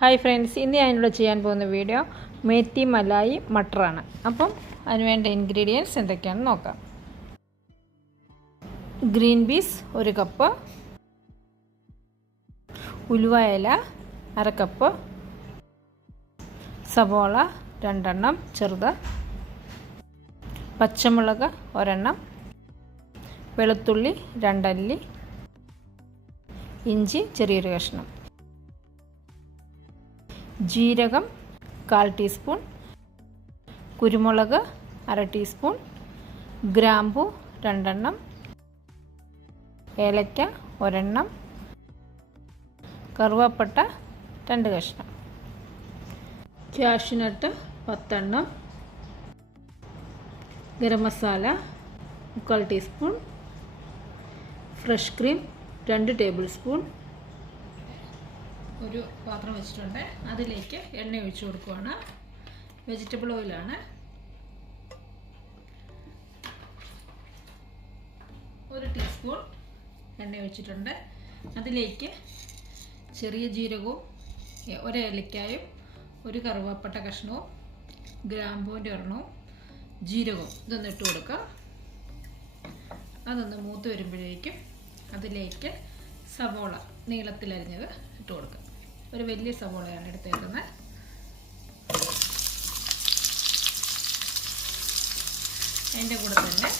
Hi friends, ഇന്ന് ഞാനിവിടെ ചെയ്യാൻ പോകുന്ന വീഡിയോ മേത്തി മലായി മട്ടറാണ്. അപ്പം അതിനുവേണ്ട ഇൻഗ്രീഡിയൻസ് എന്തൊക്കെയാണെന്ന് നോക്കാം. ഗ്രീൻ പീസ് 1 കപ്പ്, ഉലുവ ഇല 1/2 കപ്പ്, സവോള 2 എണ്ണം ചെറുത്, പച്ചമുളക് 1 എണ്ണം, വെളുത്തുള്ളി 2 അല്ലി, ഇഞ്ചി ചെറിയൊരു കഷ്ണം, ജീരകം 1/4 ടീസ്പൂൺ, കുരുമുളക് 1/2 ടീസ്പൂൺ, ഗ്രാമ്പു 2 എണ്ണം, ഏലക്ക 1 എണ്ണം, കറുവാപ്പട്ട 2 കഷ്ണം, കാഷ്യൂനട്ട് 10 എണ്ണം, garam masala 1/4 teaspoon, fresh cream 2 table spoon. ഒരു പാത്രം വെച്ചിട്ടുണ്ട്, അതിലേക്ക് എണ്ണ ഒഴിച്ചു കൊടുക്കുകയാണ്. വെജിറ്റബിൾ ഓയിലാണ്. 1 ടീസ്പൂൺ എണ്ണ ഒഴിച്ചിട്ടുണ്ട്. അതിലേക്ക് ചെറിയ ജീരകവും 1 ഏലക്കായും 1 കറുവാപ്പട്ട കഷ്ണവും ഗ്രാമ്പൂവിൻ്റെ ഒരെണ്ണവും ജീരകവും ഇതൊന്ന് ഇട്ട് കൊടുക്കുക. അതൊന്ന് മൂത്ത് വരുമ്പോഴേക്കും അതിലേക്ക് സവോള നീളത്തിലരിഞ്ഞത് ഇട്ട് കൊടുക്കുക. ഒരു വലിയ സവോളയാണ് എടുത്തേക്കുന്നത്. അതിൻ്റെ കൂടെ തന്നെ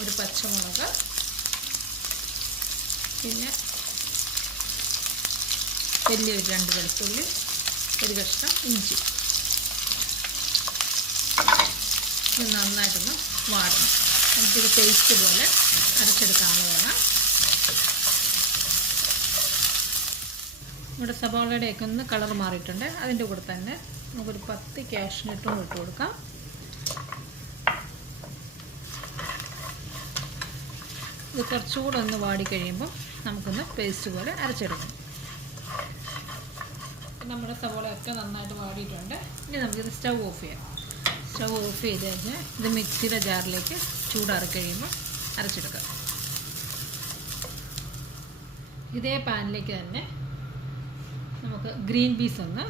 ഒരു പച്ചമുളക്, പിന്നെ വലിയൊരു 2 വെളുത്തുള്ളി, ഒരു കഷ്ണം ഇഞ്ചി. ഇത് നന്നായിട്ടൊന്ന് വാടണം. നമുക്കിത് പേസ്റ്റ് പോലെ അരച്ചെടുക്കാനുള്ളതാണ്. ഇവിടെ സവാളയുടെയൊക്കെ ഒന്ന് കളർ മാറിയിട്ടുണ്ട്. അതിൻ്റെ കൂടെ തന്നെ നമുക്കൊരു 10 കാഷ്യൂനട്ടും ഇട്ട് കൊടുക്കാം. ഇത് കുറച്ചുകൂടെ ഒന്ന് വാടി കഴിയുമ്പോൾ നമുക്കൊന്ന് പേസ്റ്റ് പോലെ അരച്ചെടുക്കാം. നമ്മുടെ സവാളയൊക്കെ നന്നായിട്ട് വാടിയിട്ടുണ്ട്. ഇനി നമുക്കിത് സ്റ്റൗ ഓഫ് ചെയ്യാം. സ്റ്റൗ ഓഫ് ചെയ്ത് കഴിഞ്ഞാൽ ഇത് മിക്സിയുടെ ജാറിലേക്ക് ചൂടാറി കഴിയുമ്പോൾ അരച്ചെടുക്കാം. ഇതേ പാനിലേക്ക് തന്നെ നമുക്ക് ഗ്രീൻ പീസ് ഒന്ന്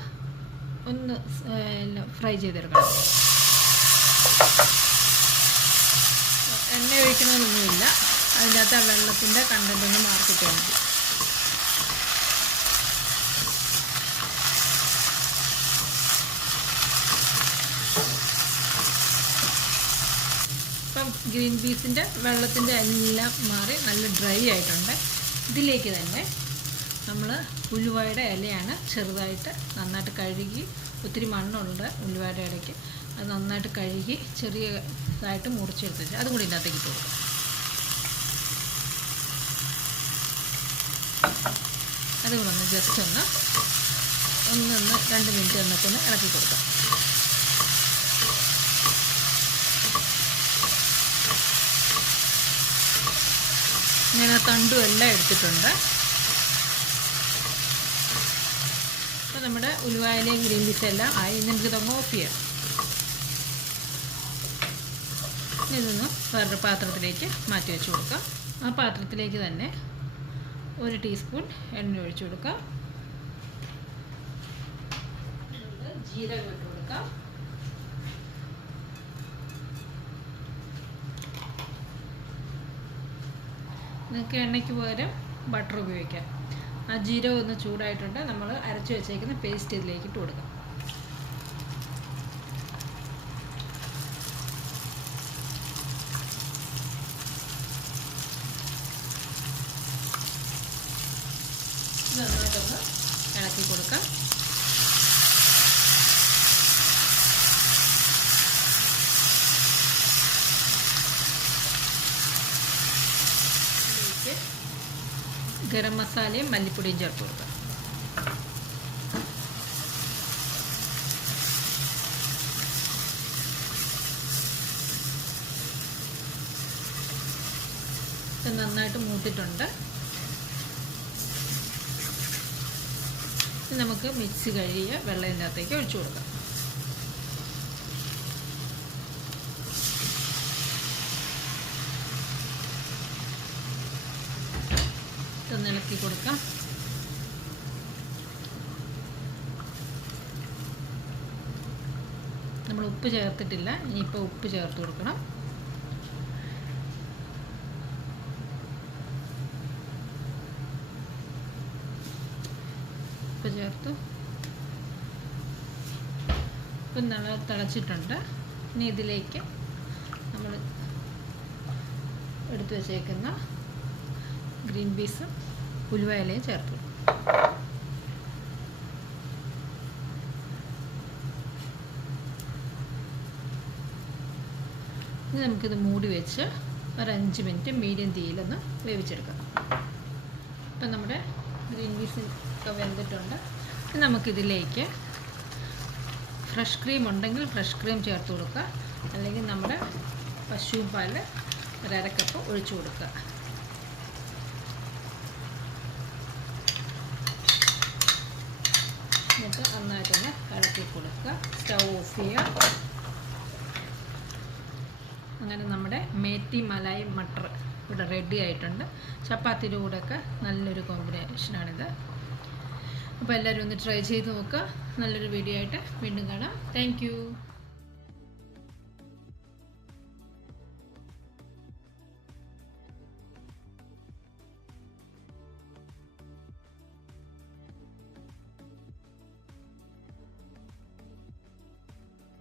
ഫ്രൈ ചെയ്തെടുക്കണം. എണ്ണ ഒഴിക്കണമെന്നൊന്നുമില്ല, അതിൻ്റെ അകത്ത് ആ വെള്ളത്തിൻ്റെ കണ്ടൻ്റ് ഒന്ന് മാർക്കിട്ടാൽ മതി. ഇപ്പം ഗ്രീൻ പീസിൻ്റെ വെള്ളത്തിൻ്റെ എല്ലാം മാറി നല്ല ഡ്രൈ ആയിട്ടുണ്ട്. ഇതിലേക്ക് തന്നെ നമ്മൾ ഉലുവയുടെ ഇലയാണ് ചെറുതായിട്ട് നന്നായിട്ട് കഴുകി, ഒത്തിരി മണ്ണുണ്ട് ഉലുവയുടെ ഇലയ്ക്ക്, അത് നന്നായിട്ട് കഴുകി ചെറിയതായിട്ട് മുറിച്ചെടുത്ത് വെച്ചാൽ അതും കൂടി ഇതിനകത്തേക്ക് ഇട്ട് കൊടുക്കും. അതുകൂടെ ഒന്ന് ജസ്റ്റ് ഒന്ന് 2 മിനിറ്റ് എന്നൊക്കെ ഒന്ന് ഇളക്കി കൊടുക്കാം. ഞാൻ ആ തണ്ടും എല്ലാം എടുത്തിട്ടുണ്ട്. അപ്പോൾ നമ്മുടെ ഉലുവായിലയും ഗ്രീൻ പീസും എല്ലാം ആയി. നമുക്കിതൊന്ന് ഓഫ് ചെയ്യാം. ഇതൊന്ന് വേറൊരു പാത്രത്തിലേക്ക് മാറ്റി വെച്ച് കൊടുക്കാം. ആ പാത്രത്തിലേക്ക് തന്നെ 1 ടീസ്പൂൺ എണ്ണ ഒഴിച്ചു കൊടുക്കാം. ജീരകം ഇട്ട് കൊടുക്കാം. നിങ്ങൾക്ക് എണ്ണയ്ക്ക് പകരം ബട്ടർ ഉപയോഗിക്കാം. ആ ജീരകം ഒന്ന് ചൂടായിട്ടുണ്ട്. നമ്മൾ അരച്ച് വെച്ചേക്കുന്ന പേസ്റ്റ് ഇതിലേക്ക് ഇട്ട് കൊടുക്കാം. നന്നായിട്ടൊന്ന് ഇളക്കി കൊടുക്കാം. ഗരം മസാലയും മല്ലിപ്പൊടിയും ചേർത്ത് കൊടുക്കാം. ഇത് നന്നായിട്ട് മൂത്തിട്ടുണ്ട്. നമുക്ക് മിക്സി കഴുകിയ വെള്ളം ഇതിൻ്റെ അകത്തേക്ക് ഒഴിച്ചു കൊടുക്കാം. ഇതൊന്ന് ഇളക്കി കൊടുക്കാം. നമ്മൾ ഉപ്പ് ചേർത്തിട്ടില്ല. ഇനിയിപ്പോൾ ഉപ്പ് ചേർത്ത് കൊടുക്കണം. ഉപ്പ് ചേർത്തു. ഇപ്പം നല്ല തിളച്ചിട്ടുണ്ട്. ഇനി ഇതിലേക്ക് നമ്മൾ എടുത്തു വച്ചേക്കുന്ന ഗ്രീൻ പീസും ഉലുവ ഇലയും ചേർത്തു. ഇനി നമുക്കിത് മൂടി വെച്ച് ഒരു 5 മിനിറ്റ് മീഡിയം തീയിലൊന്ന് വേവിച്ചെടുക്കാം. ഇപ്പം നമ്മുടെ ഗ്രീൻ പീസൊക്കെ വെന്തിട്ടുണ്ട്. ഇനി നമുക്കിതിലേക്ക് ഫ്രഷ് ക്രീം ഉണ്ടെങ്കിൽ ഫ്രഷ് ക്രീം ചേർത്ത് കൊടുക്കുക, അല്ലെങ്കിൽ നമ്മുടെ പശു പാൽ ഒരു 1/2 കപ്പ് ഒഴിച്ചു കൊടുക്കുക. എന്നിട്ട് നന്നായിട്ടൊന്ന് ഇളക്കി കൊടുക്കുക. സ്റ്റൗ ഓഫ് ചെയ്യുക. അങ്ങനെ നമ്മുടെ മേത്തി മലായി മട്ടർ ഇവിടെ റെഡി ആയിട്ടുണ്ട്. ചപ്പാത്തിയുടെ കൂടെയൊക്കെ നല്ലൊരു കോമ്പിനേഷനാണിത്. അപ്പോൾ എല്ലാവരും ഒന്ന് ട്രൈ ചെയ്ത് നോക്കുക. നല്ലൊരു വീഡിയോ ആയിട്ട് വീണ്ടും കാണാം. Thank you.